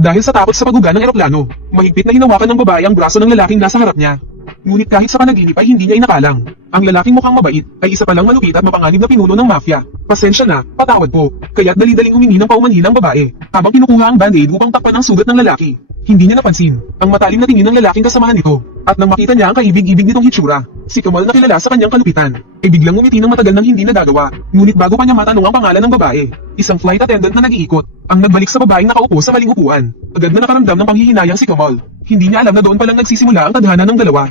Dahil sa takot sa paguga ng eroplano, mahigpit na hinawakan ng babae ang braso ng lalaking nasa harap niya. Ngunit kahit sa panaginip ay hindi niya inakalang. Ang lalaking mukhang mabait ay isa palang malupit at mapanganib na pinuno ng mafia. Pasensya na, patawad po. Kaya't dali-daling humingi ng paumanhin ang babae, habang kinukuha ang band-aid upang takpan ang sugat ng lalaki. Hindi niya napansin ang matalim na tingin ng lalaking kasamahan nito, at nang makita niya ang kaibig-ibig nitong hitsura, si Kamal na kilala sa kanyang kalupitan, ay biglang ngumiti ng matagal nang hindi nagagawa. Ngunit bago pa niya matanong ang pangalan ng babae, isang flight attendant na nag-iikot, ang nagbalik sa babaeng nakaupo sa maling upuan. Agad na nakaramdam ng panghihinayang si Kamal. Hindi niya alam na doon palang nagsisimula ang tadhana ng dalawa.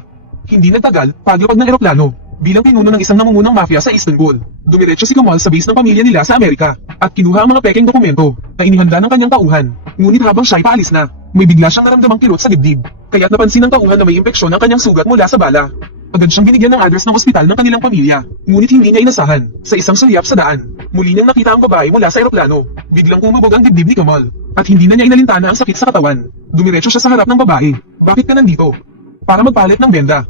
Hindi nagtagal, paglapag ng eroplano, bilang pinuno ng isang nangungunang mafia sa Istanbul. Dumiretso si Kamal sa base ng pamilya nila sa Amerika, at kinuha ang mga pekeng dokumento na inihanda ng kanyang tauhan. Ngunit habang siya'y paalis na, may bigla siyang naramdamang kilot sa dibdib, kaya't napansin ng tauhan na may impeksyon ang kanyang sugat mula sa bala. Agad siyang binigyan ng address ng ospital ng kanilang pamilya, ngunit hindi niya inasahan, sa isang sulyap sa daan. Muli niyang nakita ang babae mula sa eroplano, biglang umubog ang dibdib ni Kamal, at hindi na niya inalintana ang sakit sa katawan. Dumiretso siya sa harap ng babae. Bakit ka nandito? Para magpalit ng benda.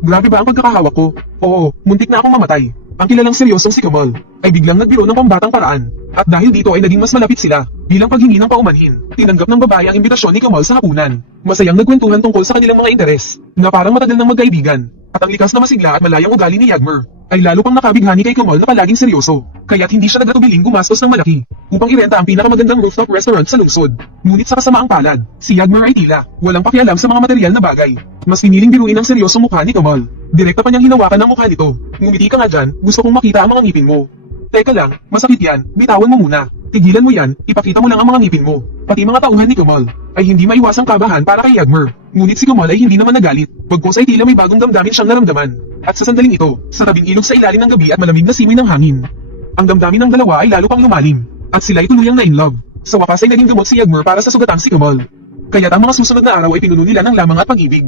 Grabe ba ang pagkakahawak ko? Oo, muntik na akong mamatay. Ang kilalang seryosong si Kamal ay biglang nagbiro ng pambatang paraan. At dahil dito ay naging mas malapit sila, bilang paghingi ng paumanhin, tinanggap ng babae ang imbitasyon ni Kamal sa hapunan. Masayang nagkwentuhan tungkol sa kanilang mga interes, na parang matagal ng magkaibigan. At ang likas na masigla at malayang ugali ni Yagmer, ay lalo pang nakabighani kay Kamal na palaging seryoso. Kaya't hindi siya nagatubiling gumastos ng malaki, upang irenta ang pinakamagandang rooftop restaurant sa lungsod. Ngunit sa kasamaang palad, si Yagmer ay tila, walang pakialam sa mga material na bagay. Mas piniling biruin ang seryosong mukha ni Kamal. Direkta pa niyang hinawakan ang mukha nito. Ngumiti ka nga dyan, gusto kong makita ang mga ngipin mo. Teka lang, masakit yan, bitawan mo muna. Tigilan mo yan, ipakita mo lang ang mga ngipin mo. Pati mga tauhan ni Kamal, ay hindi maiwasang kabahan para kay Yagmer. Ngunit si Kamal ay hindi naman nagalit. Bagkos ay tila may bagong damdamin siyang naramdaman. At sa sandaling ito, sa tabing ilog sa ilalim ng gabi at malamig na simoy ng hangin. Ang damdamin ng dalawa ay lalo pang lumalim. At sila ay tuluyang na in love. Sa wakas ay naging gamot si Yagmer para sa sugatang si Kamal. Kaya't ang mga susunod na araw ay pinuno nila ng lamang at pag-ibig.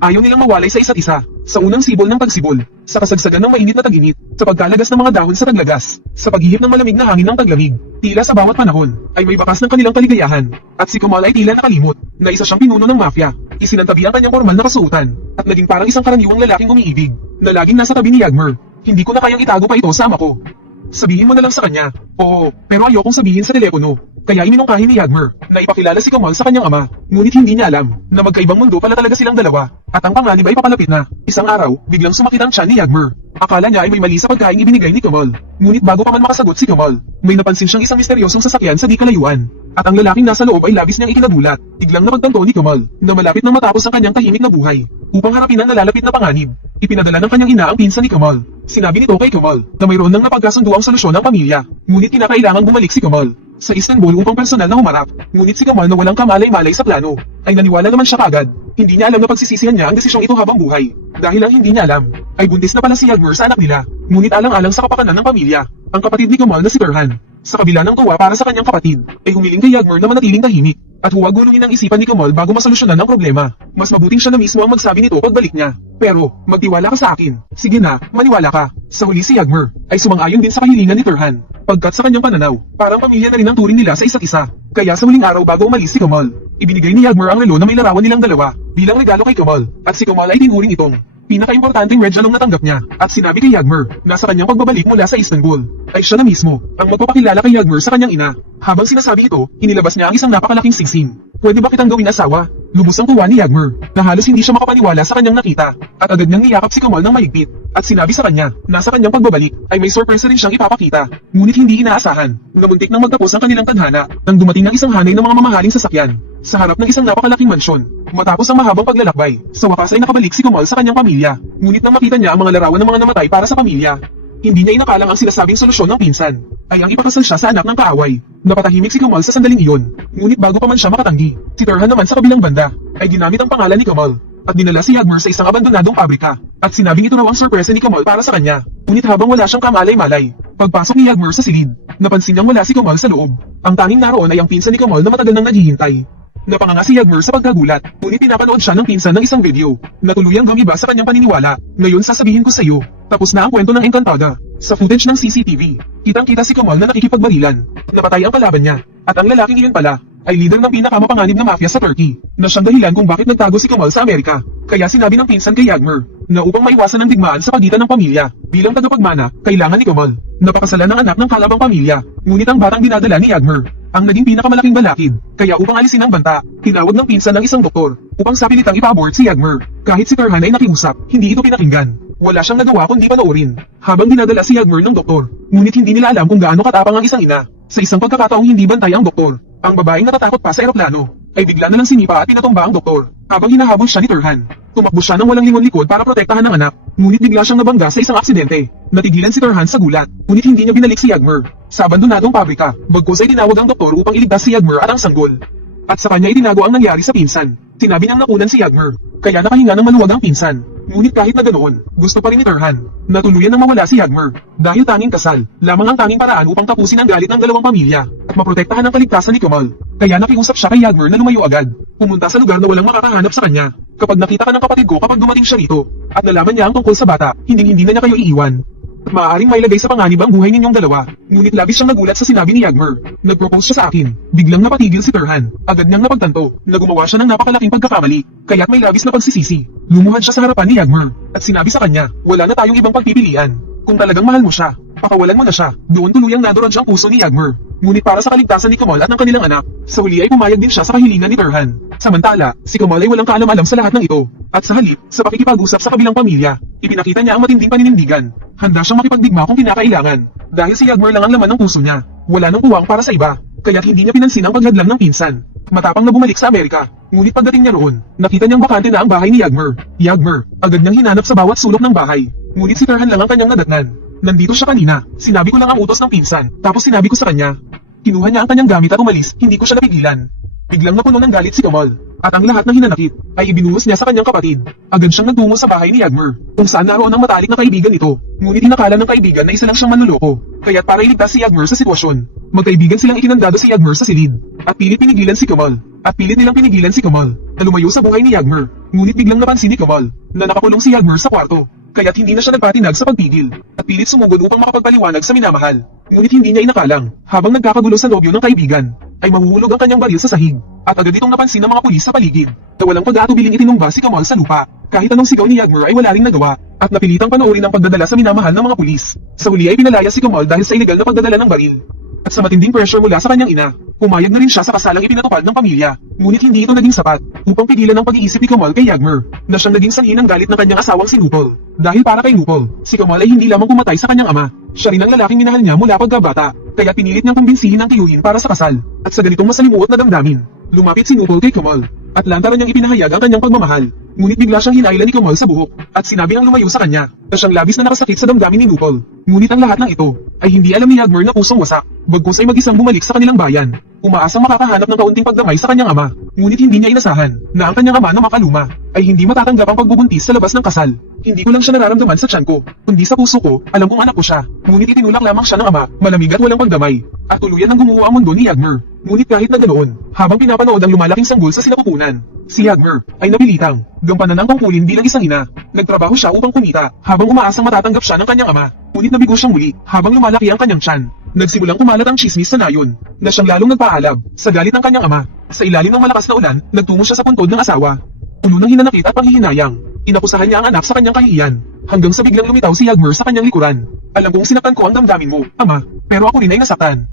Ayaw nilang mawalay sa isa't isa, sa unang sibol ng pagsibol, sa kasagsagan ng mainit na tag-init, sa pagkalagas ng mga dahon sa taglagas, sa paghihip ng malamig na hangin ng taglamig, tila sa bawat panahon, ay may bakas ng kanilang kaligayahan, at si Kamal ay tila nakalimot, na isa siyang pinuno ng mafia, isinantabi ang kanyang formal na kasuotan, at naging parang isang karaniwang lalaking umiibig, na laging nasa tabi ni Yagmer. Hindi ko na kayang itago pa ito sa ama ko. Sabihin mo na lang sa kanya, oo, pero ayokong sabihin sa telepono. Kaya iminungkahi ni Yagmer na ipakilala si Kamal sa kanyang ama, ngunit hindi niya alam na magkaibang mundo pala talaga silang dalawa, at ang panganib ay papalapit na. Isang araw, biglang sumakit ang tiyan ni Yagmer. Akala niya ay may mali sa pagkain ibinigay ni Kamal. Ngunit bago pa man makasagot si Kamal, may napansin siyang isang misteryosong sasakyan sa di kalayuan. At ang lalaking nasa loob ay labis niyang ikinagulat. Biglang napagtanto ni Kamal na malapit nang matapos ang kanyang tahimik na buhay. Upang harapin ang nalalapit na panganib, ipinadala ng kanyang ina ang pinsan ni Kamal. Sinabi nito kay Kamal na mayroon nang napagkasundo ang solusyon ng pamilya. Ngunit kinakailangang bumalik si Kamal sa Istanbul upang personal na humarap. Ngunit si Kamal na walang kamalay-malay sa plano, ay naniwala naman siya kagad. Hindi niya alam na pagsisisihan niya ang desisyong ito habang buhay. Dahil ang hindi niya alam, ay buntis na pala si Yagmer sa anak nila. Ngunit alang-alang sa kapakanan ng pamilya, ang kapatid ni Kamal na si Perhan. Sa kabila ng tuwa para sa kanyang kapatid, ay humiling kay Yagmer na manatiling tahimik. At huwag gulungin ang isipan ni Kamal bago masolusyonan ang problema. Mas mabuting siya na mismo ang magsabi nito pagbalik niya. Pero, magtiwala ka sa akin. Sige na, maniwala ka. Sa huli si Yagmer, ay sumang-ayon din sa kahilingan ni Perhan. Pagkat sa kanyang pananaw, parang pamilya na rin ang turing nila sa isa't isa. Kaya sa huling araw bago umalis si Kamal, ibinigay ni Yagmer ang relo na may larawan nilang dalawa, bilang regalo kay Kamal. At si Kamal ay tinuring itong pinaka-importanting red jalong natanggap niya. At sinabi kay Yagmer, na sa kanyang pagbabalik mula sa Istanbul, ay siya na mismo, ang magpapakilala kay Yagmer sa kanyang ina. Habang sinasabi ito, inilabas niya ang isang napakalaking singsing. Pwede ba kitang gawing asawa? Lubos ang tuwa ni Yagmer, na halos hindi siya makapaniwala sa kanyang nakita, at agad niyang niyakap si Kamal ng mahigpit, at sinabi sa kanya, na sa kanyang pagbabalik, ay may sorpresa rin siyang ipapakita. Ngunit hindi inaasahan, na muntik nang magtapos ang kanilang tadhana, nang dumating ng isang hanay ng mga mamahaling sasakyan, sa harap ng isang napakalaking mansyon. Matapos ang mahabang paglalakbay, sa wakas ay nakabalik si Kamal sa kanyang pamilya. Ngunit nang makita niya ang mga larawan ng mga namatay para sa pamilya, hindi niya inakalang ang sinasabing solusyon ng pinsan, ay ang ipakasal siya sa anak ng kaaway. Napatahimik si Kamal sa sandaling iyon, ngunit bago pa man siya makatanggi, si Terhan naman sa kabilang banda, ay ginamit ang pangalan ni Kamal, at dinala si Yagmer sa isang abandonadong pabrika, at sinabing ito raw ang sorpresa ni Kamal para sa kanya. Ngunit habang wala siyang kamalay-malay, pagpasok ni Yagmer sa silid, napansin niyang wala si Kamal sa loob. Ang tanging naroon ay ang pinsan ni Kamal na matagal nang naghihintay. Napanganga si Yagmer sa pagkagulat, ngunit pinapanood siya ng pinsan ng isang video, na tuluyang gumiba sa kanyang paniniwala. Ngayon sasabihin ko sa iyo, tapos na ang kwento ng Encantada. Sa footage ng CCTV, kitang-kita si Kamal na nakikipagbarilan. Napatay ang kalaban niya, at ang lalaking iyon pala, ay leader ng pinakamapanganib na mafia sa Turkey, na siyang dahilan kung bakit nagtago si Kamal sa Amerika. Kaya sinabi ng pinsan kay Yagmer, na upang maiwasan ang digmaan sa pagitan ng pamilya, bilang tagapagmana, kailangan ni Kamal, napakasalan ng anak ng kalabang pamilya, ngunit ang batang dinadala ni Yagmer, ang naging pinakamalaking balakid. Kaya upang alisin ang banta, tinawag ng pinsan ng isang doktor upang sapilitang ipa-abort si Yagmer. Kahit si Terhan ay nakiusap, hindi ito pinakinggan. Wala siyang nagawa kundi panoorin. Habang dinadala si Yagmer ng doktor, ngunit hindi nila alam kung gaano katapang ang isang ina. Sa isang pagkakataong hindi bantay ang doktor, ang babaeng natatakot pa sa eroplano, ay bigla na lang sinipa at pinatumba ang doktor. Habang hinahabol siya ni Terhan, tumakbo siya ng walang lingon likod para protektahan ang anak, ngunit bigla siyang nabangga sa isang aksidente. Natigilan si Terhan sa gulat, ngunit hindi niya binalik si Yagmer. Sa abandonadong pabrika, bagkos ay tinawag ang doktor upang iligtas si Yagmer at ang sanggol. At sa kanya itinago ang nangyari sa pinsan. Sinabi niyang nakunan si Yagmer, kaya nakahinga ng maluwag ang pinsan. Ngunit kahit na ganoon, gusto pa rin ni Terhan, na tuluyan nang mawala si Yagmer. Dahil tanging kasal, lamang ang tanging paraan upang tapusin ang galit ng dalawang pamilya, at maprotektahan ang kaligtasan ni Kamal. Kaya nakiusap siya kay Yagmer na lumayo agad, pumunta sa lugar na walang makakahanap sa kanya. Kapag nakita ka ng kapatid ko kapag dumating siya rito, at nalaman niya ang tungkol sa bata, hindi-hindi na niya kayo iiwan. At maaaring mailagay sa panganib ang buhay ninyong dalawa. Ngunit labis siyang nagulat sa sinabi ni Yagmer. Nag-propose siya sa akin. Biglang napatigil si Terhan. Agad niyang napagtanto na gumawa siya ng napakalaking pagkakamali. Kaya't may labis na pagsisisi. Lumuhad siya sa harapan ni Yagmer. At sinabi sa kanya, wala na tayong ibang pagpipilian. Kung talagang mahal mo siya, pakawalan mo na siya. Doon tuluyang nadurog ang puso ni Yagmer. Ngunit para sa kaligtasan ni Kamal at ng kanilang anak, sa huli ay pumayag din siya sa kahilingan ni Terhan. Samantala, si Kamal ay walang kaalam-alam sa lahat ng ito. At sa halip, sa pakikipag-usap sa kabilang pamilya, ipinakita niya ang matinding paninindigan. Handa siyang makipagdigma kung kinakailangan. Dahil si Yagmer lang ang laman ng puso niya. Wala nang puwang para sa iba. Kaya't hindi niya pinansin ang paghadlang ng pinsan. Matapang na bumalik sa Amerika. Ngunit pagdating niya roon, nakita niyang bakante na ang bahay ni Yagmer. Yagmer, agad niyang hinanap sa bawat sulok ng bahay. Ngunit si Terhan lang ang kanyang nadatnan. Nandito siya kanina. Sinabi ko lang ang utos ng pinsan. Tapos sinabi ko sa kanya. Kinuha niya ang kanyang gamit at umalis. Hindi ko siya napigilan. Biglang napuno ng galit si Kamal. At ang lahat ng hinanakit ay ibinuhos niya sa kanyang kapatid. Agad siyang nagtungo sa bahay ni Yagmer, kung saan naroon ang matalik na kaibigan nito. Ngunit inakala ng kaibigan na isa lang siyang manluloko. Kaya't para iligtas si Yagmer sa sitwasyon, magkaibigan silang ikinandado si Yagmer sa silid. At pilit pinigilan si Kamal. At pilit nilang pinigilan si Kamal na lumayo sa buhay ni Yagmer. Ngunit biglang napansin ni Kamal na nakakulong si Yagmer sa kwarto. Kaya't hindi na siya nagpatinag sa pagpigil, at pilit sumugod upang makapagpaliwanag sa minamahal. Ngunit hindi niya inakalang, habang nagkakagulo sa nobyo ng kaibigan, ay mahuhulog ang kanyang baril sa sahig. At agad itong napansin ng mga pulis sa paligid, na walang pag-aatubiling itinumba si Kamal sa lupa. Kahit anong sigaw ni Yagmer ay wala ring nagawa, at napilitang panoorin ang pagdadala sa minamahal ng mga pulis. Sa huli ay pinalaya si Kamal dahil sa ilegal na pagdadala ng baril. At sa matinding pressure mula sa kanyang ina, pumayag na rin siya sa kasalang ipinatupad ng pamilya. Ngunit hindi ito naging sapat upang pigilan ang pag-iisip ni Kamal kay Yagmer, na siyang naging sanhi ng galit ng kanyang asawang si Nupol. Dahil para kay Nupol, si Kamal ay hindi lamang pumatay sa kanyang ama, siya rin ang lalaking minahal niya mula pagkabata, kaya pinilit niyang kumbinsihin ang tiyuhin para sa kasal. At sa ganitong masalimuot na damdamin, lumapit si Nupol kay Kamal, at lantaran niyang ipinahayag ang kanyang pagmamahal. Ngunit bigla siyang hinailan ni Kamal sa buhok, at sinabi ang lumayo sa kanya, na siyang labis na nakasakit sa damdamin ni Nupol. Ngunit ang lahat ng ito, ay hindi alam ni Yagmer na pusong wasak, bagkus ay mag-isang bumalik sa kanilang bayan. Umaasang makakahanap ng kaunting pagdamay sa kanyang ama, ngunit hindi niya inasahan na ang kanyang ama na makaluma ay hindi matatanggap ang pagbubuntis sa labas ng kasal. Hindi ko lang siya nararamdaman sa tiyan ko, kundi sa puso ko, alam kong anak ko siya. Ngunit itinulak lamang siya ng ama, malamig at walang pagdamay, at tuluyan ng gumuho ang mundo ni Yagmer. Ngunit kahit na ganoon, habang pinapanood ang lumalaking sanggol sa sinapupunan, si Yagmer ay napilitang gampanan ng tungkulin bilang isang ina. Nagtrabaho siya upang kumita, habang umaasang matatanggap siya ng kanyang ama. Ngunit nabigo siyang muli, habang lumalaki ang kanyang tiyan. Nagsimulang kumalat ang chismis sa nayon, na siyang lalong nagpaalab, sa galit ng kanyang ama. Sa ilalim ng malakas na ulan, nagtungo siya sa puntod ng asawa. Puno ng hinanakit at panghihinayang, inakusahan niya ang anak sa kanyang kahihiyan, hanggang sa biglang lumitaw si Yagmer sa kanyang likuran. Alam kong sinaktan ko ang damdamin mo, ama, pero ako rin ay nasaktan.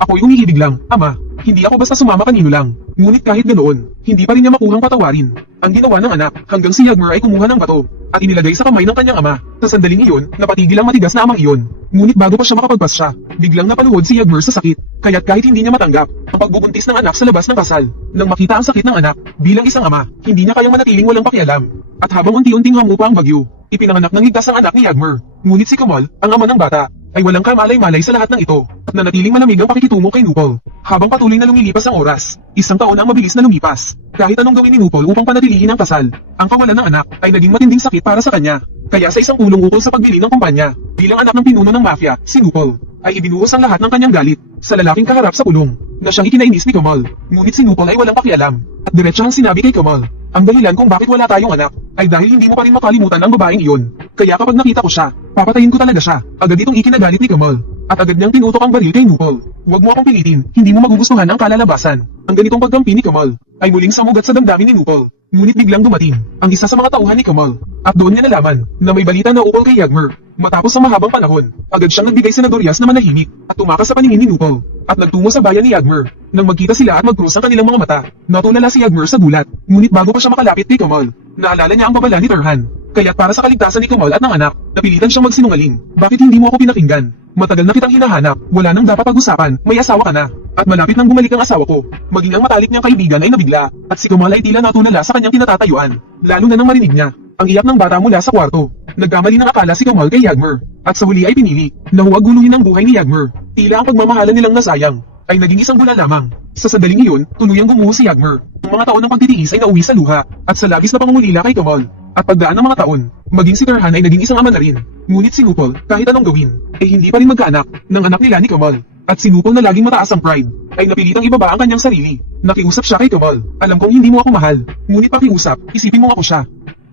Ako'y umihibig lang, ama. Hindi ako basta sumama kanino lang. Ngunit kahit ganoon, hindi pa rin niya makuhang patawarin. Ang ginawa ng anak, hanggang si Yagmer ay kumuha ng bato, at inilagay sa kamay ng kanyang ama. Sa sandaling iyon, napatigil ang matigas na amang iyon. Ngunit bago pa siya makapagpasya, biglang napaluhod si Yagmer sa sakit. Kaya't kahit hindi niya matanggap, ang pagbubuntis ng anak sa labas ng kasal, nang makita ang sakit ng anak, bilang isang ama, hindi niya kayang manatiling walang pakialam. At habang unti-unting hamupa ang bagyo, ipinanganak ng ligtas ang anak ni Yagmer. Ngunit si Kamal, ang ama ng bata, ay walang kamalay-malay sa lahat ng ito, na natiling malamig ang pakikitungo kay Nupol. Habang patuloy na lumilipas ang oras, isang taon ang mabilis na lumipas. Kahit anong gawin ni Nupol upang panatilihin ang kasal, ang kawalan ng anak ay naging matinding sakit para sa kanya. Kaya sa isang pulong ukol sa pagbili ng kumpanya, bilang anak ng pinuno ng mafia, si Nupol, ay ibinuhos ang lahat ng kanyang galit sa lalaking kaharap sa pulong, na siyang ikinainis ni Kamal. Ngunit si Nupol ay walang pakialam, at diretsahang sinabi kay Kamal, ang dahilan kung bakit wala tayong anak, ay dahil hindi mo pa rin makalimutan ang babaeng iyon. Kaya kapag nakita ko siya, papatayin ko talaga siya. Agad itong ikinagalit ni Kamal. At agad niyang tinutok ang baril kay Nupol. Huwag mo akong pilitin, hindi mo magugustuhan ang kalalabasan. Ang ganitong pagkampi ni Kamal, ay muling samugat sa damdamin ni Nupol. Ngunit biglang dumating ang isa sa mga tauhan ni Kamal at doon niya nalaman na may balita na ukol kay Yagmer. Matapos ang mahabang panahon, agad siyang nagbigay sa Nadorias na manahimik at tumakas sa paningin ni Nupol at nagtungo sa bayan ni Yagmer. Nang magkita sila at magkrus ang kanilang mga mata, natulala si Yagmer sa gulat. Ngunit bago pa siya makalapit kay Kamal, naalala niya ang babala ni Turhan. Kaya't para sa kaligtasan ni Kamal at ng anak, napilitan siyang magsinungaling. Bakit hindi mo ako pinakinggan? Matagal na kitang hinahanap, wala nang dapat pag-usapan, may asawa ka na. At malapit nang bumalik ang asawa ko, maging ang matalik niyang kaibigan ay nabigla, at si Kamal ay tila natulala sa kanyang kinatatayuan. Lalo na nang marinig niya, ang iyak ng bata mula sa kwarto. Nagkamali ng akala si Kamal kay Yagmer, at sa huli ay pinili, na huwag guluhin ang buhay ni Yagmer. Tila ang pagmamahalan nilang nasayang, ay naging isang bulan lamang. Sa sandaling iyon, tuluyang gumuho si Yagmer. Ang mga taon ng pagtitiis ay nauwi sa luha, at sa labis na pangungulila kay Kamal. At pagdaan ng mga taon, maging si Terhan ay naging isang ama na rin. Ngunit si Nupol, kahit anong gawin, ay hindi pa rin magkaanak ng anak nila ni Kamal. At si Nupol na laging mataas ang pride, ay napilitang ibaba ang kanyang sarili. Nakiusap siya kay Kamal. Alam kong hindi mo ako mahal, ngunit pakiusap, isipin mo ako siya.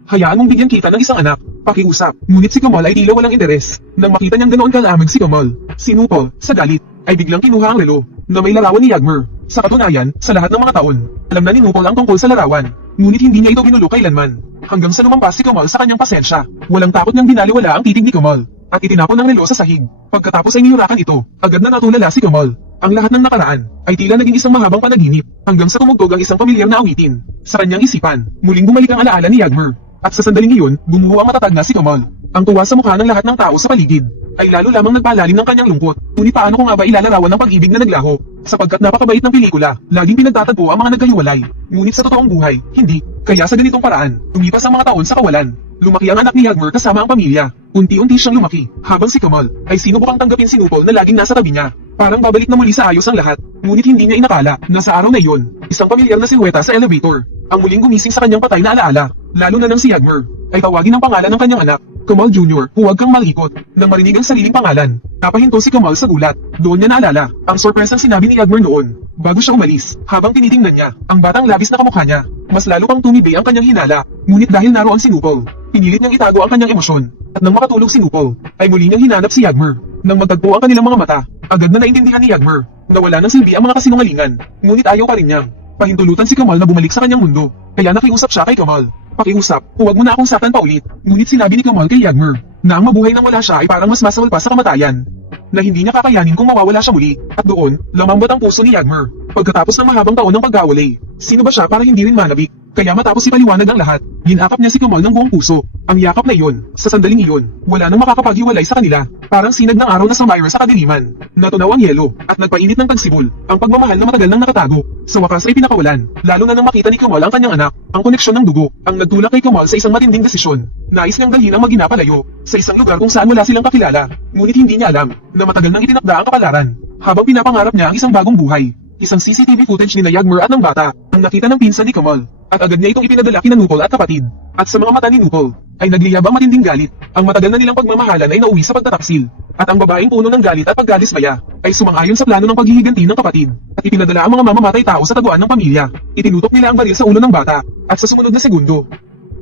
Hayaan mong bigyan kita ng isang anak, pakiusap. Ngunit si Kamal ay tila walang interes. Nang makita niyang ganoon kalamig si Kamal, si Nupol, sa galit, ay biglang kinuha ang relo, na may larawan ni Yagmer. Sa katunayan, sa lahat ng mga taon, alam na ni Nupol ang tungkol sa larawan. Ngunit hindi niya ito binulo kailanman. Hanggang sa lumampas si Kamal sa kanyang pasensya, walang takot niyang binaliwala ang titig ni Kamal. At itinapon ng relo sa sahig. Pagkatapos ay niyurakan ito, agad na natulala si Kamal. Ang lahat ng nakaraan ay tila naging isang mahabang panaginip hanggang sa tumugtog ang isang pamilyar na awitin. Sa kanyang isipan, muling bumalik ang alaala ni Yagmer. At sa sandaling iyon, bumuho ang matatag na si Kamal. Ang tuwa sa mukha ng lahat ng tao sa paligid ay lalo lamang nagpalalim ng kanyang lungkot. Ngunit paano ko nga ba ilalarawan ng pag-ibig na naglaho? Sapagkat napakabait ng pelikula, laging pinagtatagpo ang mga nagkahiwalay. Ngunit sa totoong buhay, hindi. Kaya sa ganitong paraan, lumipas ang mga taon sa kawalan. Lumaki ang anak ni Yagmer kasama ang pamilya. Unti-unti siyang lumaki, habang si Kamal ay sinubukang tanggapin si Nupol na laging nasa tabi niya. Parang babalik na muli sa ayos ang lahat, ngunit hindi niya inakala na sa araw na iyon, isang pamilyar na silweta sa elevator, ang muling gumising sa kanyang patay na alaala, lalo na nang si Yagmer, ay tawagin ang pangalan ng kanyang anak, Kamal Jr., huwag kang malikot. Nang marinig ang sariling pangalan, napahinto si Kamal sa gulat. Doon niya naalala, ang sorpresang sinabi ni Yagmer noon. Bago siya umalis, habang tinitingnan niya, ang batang labis na kamukha niya, mas lalo pang tumibay ang kanyang hinala. Ngunit dahil naroon si Nupol, pinilit niyang itago ang kanyang emosyon. At nang makatulog si Nupol, ay muli niyang hinanap si Yagmer. Nang magtagpo ang kanilang mga mata, agad na naintindihan ni Yagmer, na wala ng silbi ang mga kasinungalingan. Ngunit ayaw pa rin niyang, pahintulutan si Kamal na bumalik sa kanyang mundo. Kaya nakiusap siya kay Kamal. Pakiusap, huwag mo na akong saktan pa ulit. Ngunit sinabi ni Kamal kay Yagmer, na ang mabuhay nang wala siya ay parang mas masawal pa sa kamatayan. Na hindi niya kakayanin kung mawawala siya muli, at doon, lamambot ang puso ni Yagmer. Pagkatapos ng mahabang taon ng pagkawalay, sino ba siya para hindi rin manabik? Kaya matapos ipaliwanag ang lahat, ginakap niya si Kamal ng buong puso. Ang yakap na iyon, sa sandaling iyon, wala nang makakapaghiwalay sa kanila. Parang sinag ng araw na sa Myra sa kadiliman. Natunaw ang yelo, at nagpainit ng tagsibol, ang pagmamahal na matagal nang nakatago. Sa wakas ay pinakawalan, lalo na nang makita ni Kamal ang kanyang anak, ang koneksyon ng dugo, ang nagtulak kay Kamal sa isang matinding desisyon. Nais niyang dalhin ang magina palayo, sa isang lugar kung saan wala silang kakilala. Ngunit hindi niya alam, na matagal nang itinakda ang kapalaran. Habang pinapangarap niya ang isang bagong buhay, isang CCTV footage ni Yagmer at ng bata, ang nakita ng pinsan ni Kamal, at agad niya itong ipinadala kina Nupol at kapatid. At sa mga mata ni Nupol, ay nagliyab ang matinding galit. Ang matagal na nilang pagmamahalan ay nauwi sa pagtataksil. At ang babaeng puno ng galit at pagdadismaya, ay sumang-ayon sa plano ng paghihiganti ng kapatid. At ipinadala ang mga mamamatay tao sa taguan ng pamilya. Itinutok nila ang baril sa ulo ng bata, at sa sumunod na segundo,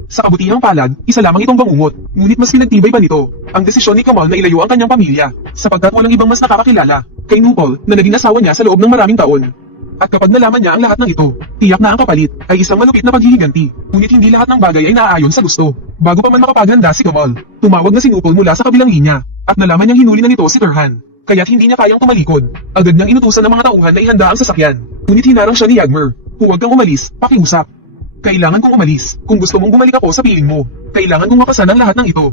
sa kabutihang palad, isa lamang itong bangungot, ngunit mas pinagtibay pa nito, ang desisyon ni Kamal na ilayo ang kanyang pamilya, sapagkat walang ibang mas nakakakilala, kay Nupol, na naging asawa niya sa loob ng maraming taon. At kapag nalaman niya ang lahat ng ito, tiyak na ang kapalit ay isang malupit na paghihiganti, ngunit hindi lahat ng bagay ay naaayon sa gusto. Bago pa man makapaghanda si Kamal, tumawag na si Nupol mula sa kabilang linya, at nalaman niyang hinuli na nito si Turhan. Kaya't hindi niya kayang tumalikod, agad niyang inutusan ng mga tauhan na ihanda ang sasakyan. Ngunit hinarang siya ni Yagmer, huwag kang umalis, pakiusap. Kailangan kong umalis. Kung gusto mong bumalik ako sa piling mo, kailangan kong makasan ang lahat ng ito.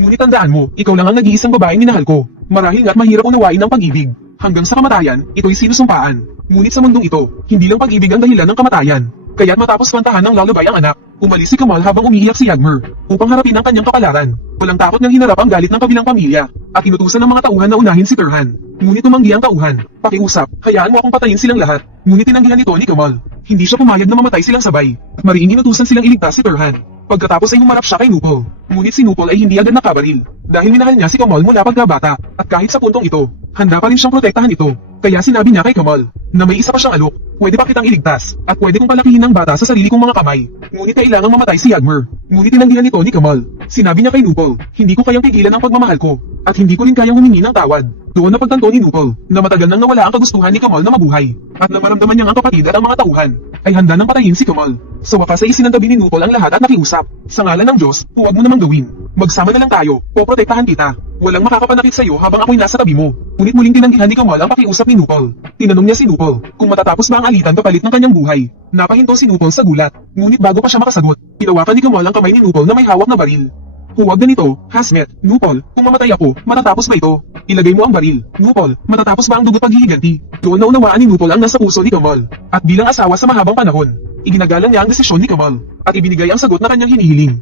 Ngunit tandaan mo, ikaw lang ang nag-iisang babaeng minahal ko. Marahil nga't mahirap unawain ng pag-ibig. Hanggang sa kamatayan, ito'y sinusumpaan. Ngunit sa mundong ito, hindi lang pag-ibig ang dahilan ng kamatayan. Kaya't matapos pantahan ng lalabay ang anak, umalis si Kamal habang umiiyak si Yagmer, upang harapin ang kanyang kapalaran. Walang takot niyang hinarap ang galit ng kabilang pamilya, at inutusan ng mga tauhan na unahin si Turhan. Ngunit tumanggi ang tauhan. Pakiusap, hayaan mo akong patayin silang lahat. Ngunit tinanggihan nito ni Kamal. Hindi siya pumayag na mamatay silang sabay. At inutusan silang iligtas si Turhan. Pagkatapos ay humarap siya kay Nupol. Ngunit si Nupol ay hindi agad nakabaril. Dahil minahal niya si Kamal mula pagkabata. At kahit sa puntong ito, handa pa rin siyang protektahan ito. Kaya sinabi niya kay Kamal, na may isa pa siyang alok, pwede pa kitang iligtas, at pwede kong palakihin ng bata sa sarili kong mga kamay. Ngunit kailangang mamatay si Yagmer. Ngunit tinanggihan nito ni Kamal. Sinabi niya kay Nupol, hindi ko kayang pigilan ang pagmamahal ko, at hindi ko rin kayang humingi ng tawad. Doon napagtanto ni Nupol na matagal nang nawala ang kagustuhan ni Kamal na mabuhay at na maramdaman niyang ang kapatid at ang mga tauhan ay handa nang patayin si Kamal. Sa wakas ay isinantabi ni Nupol ang lahat at nakiusap. Sa ngalan ng Diyos, huwag mo namang gawin. Magsama na lang tayo, poprotektahan kita. Walang makakapanakit sa'yo habang ako'y nasa tabi mo. Ngunit muling tinanggihan ni Kamal ang pakiusap ni Nupol. Tinanong niya si Nupol kung matatapos ba ang alitan kapalit ng kanyang buhay. Napahinto si Nupol sa gulat. Ngunit bago pa siya makasagot, hinawakan ni Kamal ang kamay ni Nupol na may hawak na baril. Huwag ganito, Hasmet, Nupol, kung mamatay ako, matatapos ba ito? Ilagay mo ang baril. Nupol, matatapos ba ang dugo paghihiganti? Doon na unawaan ni Nupol ang nasa puso ni Kamal. At bilang asawa sa mahabang panahon, iginagalang niya ang desisyon ni Kamal at ibinigay ang sagot na kanyang hinihiling.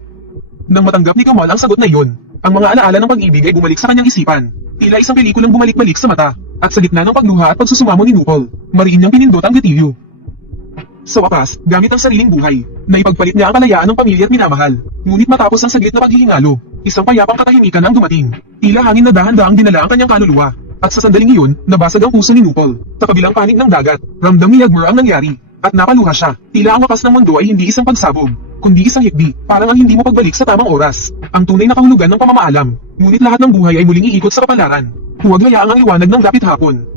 Nang matanggap ni Kamal ang sagot na iyon, ang mga alaala ng pag-ibig ay bumalik sa kanyang isipan. Tila isang pelikulang bumalik-balik sa mata. At sa gitna ng pagluha at pagsusumamo ni Nupol, mariin niyang pinindot ang gatilyo. Sa wakas, gamit ang sariling buhay, naipagpalit niya ang kalayaan ng pamilya at minamahal. Ngunit matapos ang saglit na paghihingalo, isang payapang katahimikan ang dumating. Tila hangin na dahan-daang dinala ang kanyang kaluluwa. At sa sandaling iyon, nabasag ang puso ni Nupol. Sa kabilang panig ng dagat, ramdam ni Yagmur ang nangyari. At napaluha siya. Tila ang wakas ng mundo ay hindi isang pagsabog, kundi isang hikbi, parang ang hindi mo pagbalik sa tamang oras. Ang tunay na kahulugan ng pamamaalam. Ngunit lahat ng buhay ay muling iikot sa kapalaran. Huwag hayaang ang liwanag ng dapit hapon